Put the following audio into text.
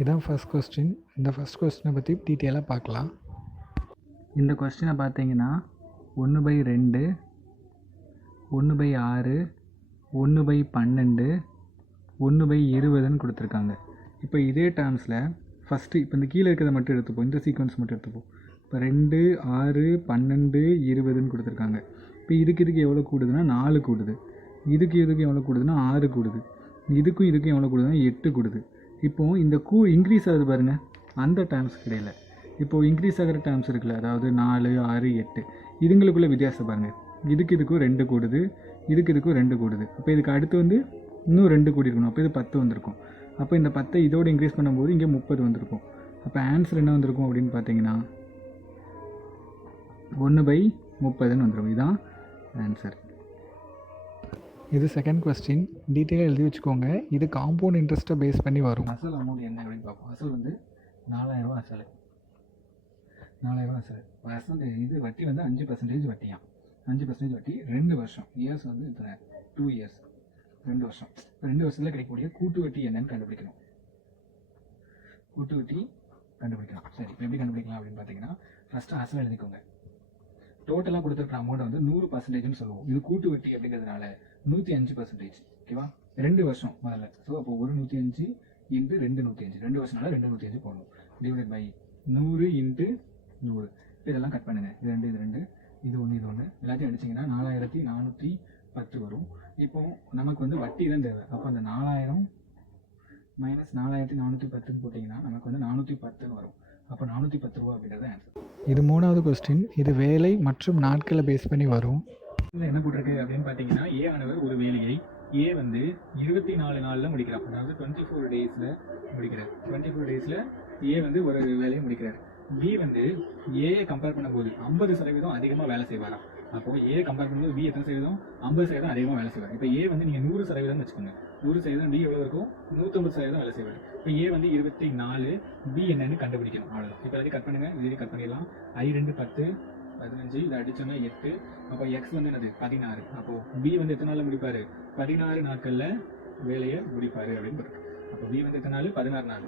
இதான் first question. இந்த first கொஸ்டினை பற்றி டீட்டெயிலாக பார்க்கலாம். இந்த கொஸ்டினை பார்த்தீங்கன்னா 1/2, 1/6, 1/12, 1/20ன்னு கொடுத்துருக்காங்க. இப்போ இதே டேர்ம்ஸில் ஃபஸ்ட்டு இப்போ இந்த கீழே இருக்கிறத மட்டும் எடுத்துப்போம், இந்த சீக்வன்ஸ் மட்டும் எடுத்துப்போம். இப்போ 2, 6, 12, 20ன்னு கொடுத்துருக்காங்க. இப்போ இதுக்கு எவ்வளோ கூடுதுன்னா 4 கூடுது. இதுக்கு எவ்வளோ கூடுதுன்னா 6 கூடுது. இதுக்கும் எவ்வளோ கூடுதுன்னா 8 கூடுது. இப்போது இந்த இன்க்ரீஸ் ஆகுது பாருங்கள், அந்த டேர்ம்ஸ் கிடையாது. இப்போது இன்க்ரீஸ் ஆகிற டேர்ம்ஸ் இருக்குல்ல, அதாவது 4, 6, 8, இதுங்களுக்குள்ளே வித்தியாசம் பாருங்கள். இதுக்கும் 2 கூடுது, இதுக்கும் 2 கூடுது. அப்போ இதுக்கு அடுத்து வந்து இன்னும் 2 கூடி இருக்கணும். அப்போ இது 10 வந்திருக்கும். அப்போ இந்த 10 இதோடு இன்க்ரீஸ் பண்ணும்போது இங்கே 30 வந்திருக்கும். அப்போ ஆன்சர் என்ன வந்திருக்கும் அப்படின்னு பார்த்தீங்கன்னா 1/30ன்னு வந்துடும். இதுதான் ஆன்சர். இது செகண்ட் கொஸ்டின். டீட்டெயிலாக எழுதி வச்சுக்கோங்க. இது காம்பவுண்ட் இன்ட்ரெஸ்ட்டை பேஸ் பண்ணி வரும். அசல் அமௌண்ட் என்ன அப்படின்னு பார்ப்போம். அசல் வந்து 4000 அசல். 4000 அசல். அசல் இது வட்டி வந்து 5% வட்டியாம். 5% வட்டி 2 வருஷம். இயர்ஸ் வந்து இத்தனை 2 இயர்ஸ், 2 வருஷம். 2 வருஷத்தில் கிடைக்கக்கூடிய கூட்டு வட்டி என்னன்னு கண்டுபிடிக்கணும். கூட்டு வட்டி கண்டுபிடிக்கணும். சரி, இப்போ எப்படி கண்டுபிடிக்கலாம் அப்படின்னு பார்த்தீங்கன்னா ஃபஸ்ட்டு அசல் எழுதிக்கோங்க. டோட்டலாக கொடுத்துருக்குற அமௌண்ட்டை வந்து 100%ன்னு சொல்லுவோம். இது கூட்டு வட்டி அப்படிங்கிறதுனால 105%. ஓகேவா? 2 வருஷம் முதல்ல. ஸோ அப்போ 105 இன்ட்டு 2 105. 2 வருஷம்னால 2 105 போடணும். Divided by 100 into 100. இதெல்லாம் கட் பண்ணுங்கள். இது 2 இது 2, இது 1 இது 1, எல்லாத்தையும் அடிச்சிங்கன்னா 4410 வரும். இப்போ நமக்கு வந்து வட்டி தான் தேவை. அப்போ அந்த 4000 மைனஸ் 4410 போட்டிங்கன்னா நமக்கு வந்து 410 வரும். அப்போ 410 ரூபா அப்படிங்கிறது ஆன்சர். இது மூணாவது கொஸ்டின். இது வேலை மற்றும் நாட்களை பேஸ் பண்ணி வரும். இதில் என்ன போட்டிருக்கு அப்படின்னு பார்த்தீங்கன்னா, ஏ ஆனவர் ஒரு வேலையை ஏ வந்து 24 நாளில் முடிக்கிறார். அதாவது 24 டேஸில் முடிக்கிறார். 24 டேஸில் ஏ வந்து ஒரு வேலையை முடிக்கிறார். பி வந்து ஏயை கம்பேர் பண்ணும்போது 50% அதிகமாக வேலை செய்வாராம். அப்போது ஏ கம்பேர் பண்ணும்போது பி எத்தனை சதவீதம்? 50% அதிகமாக வேலை செய்வார். இப்போ ஏ வந்து நீங்கள் 100% வச்சுக்கோங்க. 100% பி எவ்வளோ இருக்கும்? 150% வேலை செய்வார். இப்போ ஏ வந்து 24, பி என்னன்னு கண்டுபிடிக்கணும். அவ்வளோதான். இப்போ எல்லாத்தையும் கட் பண்ணுங்கள். இதே கட் பண்ணிடலாம். I2 10, 15, இதை அடிச்சோன்னா 8. அப்போ எக்ஸ் வந்து என்னது? 16. அப்போது பி வந்து எத்தனை நாளில் முடிப்பார்? 16 நாட்களில் வேலையை முடிப்பார் அப்படின்னு போட்டுருக்கு. அப்போ பி வந்து எத்தனை நாள்? 16 நாள்.